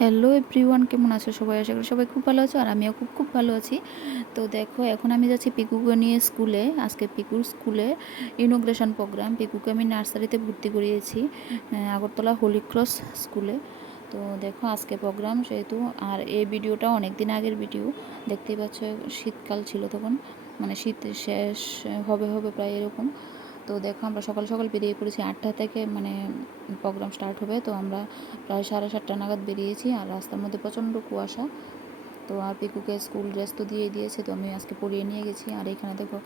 Hello everyone কেমন আছো সবাই? আশা করি সবাই খুব ভালো আছো আর আমিও খুব খুব ভালো আছি। তো দেখো, এখন আমি যাচ্ছি পিকুকে নিয়ে স্কুলে আজকে পিকুর স্কুলে ইনোগ্রেশন প্রোগ্রাম পিকুকে আমি নার্সারিতে ভর্তি করিয়েছি আগরতলা হোলি ক্রস স্কুলে তো দেখো, আজকে প্রোগ্রাম সেহেতু, আর এই ভিডিওটা অনেক দিন আগের ভিডিও দেখতেই পাচ্ছ, শীতকাল ছিল তখন মানে শীত শেষ, হবে হবে প্রায় এরকম। তো দেখো আমরা সকাল সকাল বেরিয়ে পড়েছি আটটা থেকে মানে প্রোগ্রাম স্টার্ট হবে। তো আমরা প্রায় সাড়ে সাতটা নাগাদ বেরিয়েছি আর রাস্তার মধ্যে প্রচণ্ড কুয়াশা। তো আর পিকুকে স্কুল ড্রেস তো দিয়ে দিয়েছে তো আমি আজকে পরিয়ে নিয়ে গেছি। আর এখানে দেখো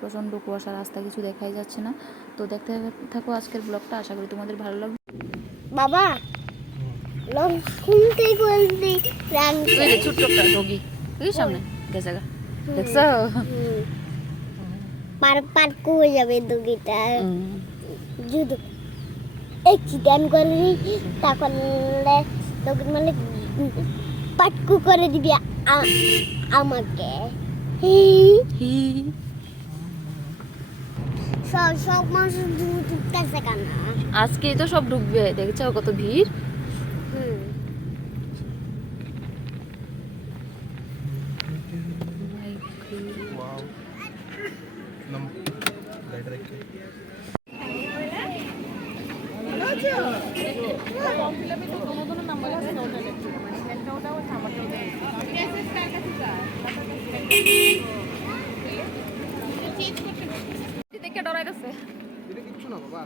প্রচণ্ড কুয়াশা রাস্তা কিছু দেখাই যাচ্ছে না। তো দেখতে থাকো আজকের ব্লগটা আশা করি তোমাদের ভালো লাগবে। বাবা ছোট্ট একটা এই সামনে? গেছে দেখছ? পার পার করে যাবে দুগিটা যদি অ্যাক্সিডেন্ট করলি তখন তখন মানে পাটকু করে দিবি আমাকে। সব সব মানুষ উঠতেছে কেন? আজকে তো সব ঢুকবে দেখছ কত ভিড়? দেখে ডরাইতেছে? এটা কিচ্ছু না বাবা।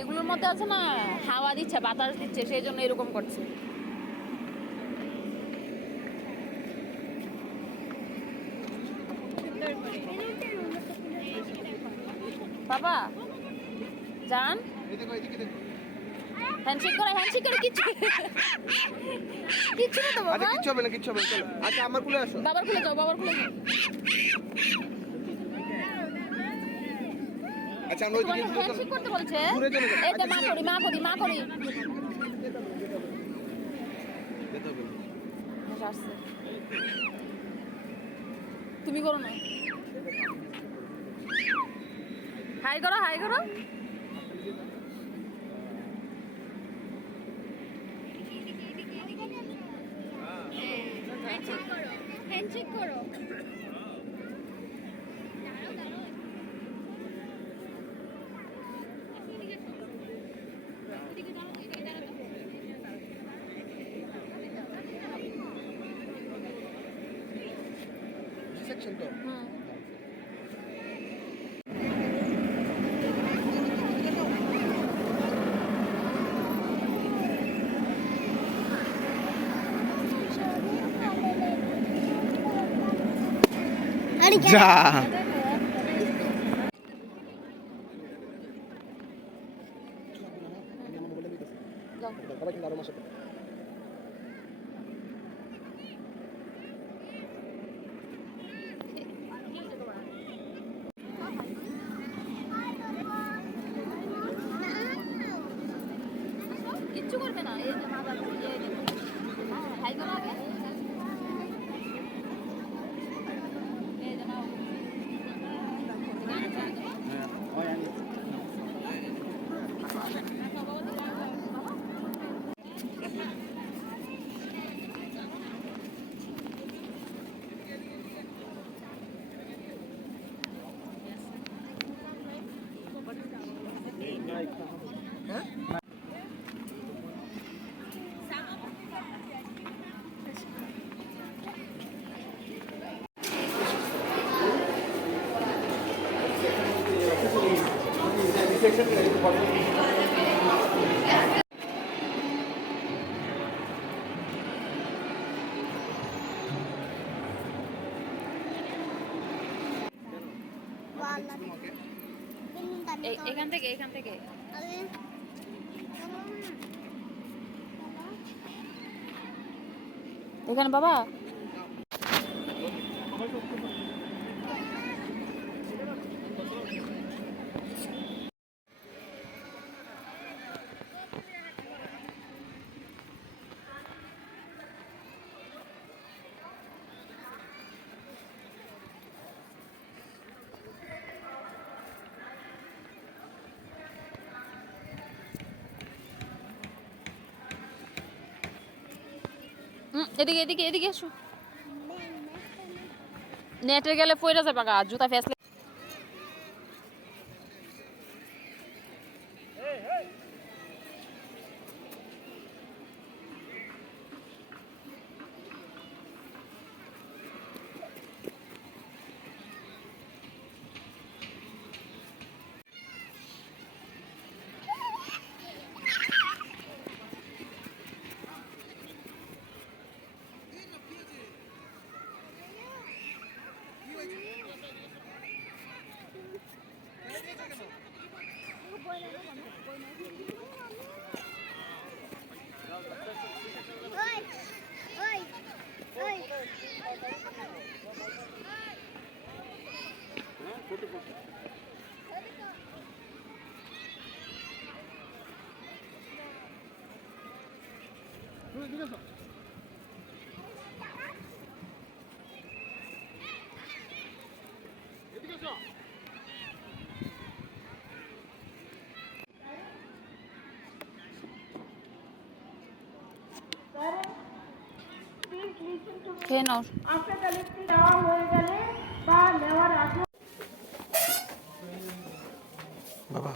এগুলোর মধ্যে আছে না হাওয়া দিচ্ছে বাতাস দিচ্ছে সেই জন্য এরকম করছে। বাবা জান। হ্যান্ডশেক করে হ্যান্ডশেক করে কিচ্ছু কিচ্ছু না তো আচ্ছা বাবা কিচ্ছু হবে না কিচ্ছু হবে চলো। আচ্ছা আমার কুলে আসো। বাবার খুলে যাও বাবার খুলে যাও। আচ্ছা আমরা ওইদিকে হ্যান্ডশেক করতে বলছে? ঘুরে চলে যাও। এই তো আচ্ছা, মা করি মা করি মা করি। তুমি করো না। হাই করো হাই করো হ্যান্ডশেক করো সেকশন তো হুম আরে যা যাও সবাই কিন্তু আরও মাসে কিচ্ছু করবে না এই যে মা যাচ্ছে এই যে হ্যাঁ, হাই করো আগে এই যে মা এই- এখান থেকে এখান থেকে। এখানে বাবা? এদিকে এদিকে এদিকে এসো। নেটে গেলে পয়রা যাবে জুতা ফেসলে 行ってください。行ってくだ。খেয়ে নাও। বাবা।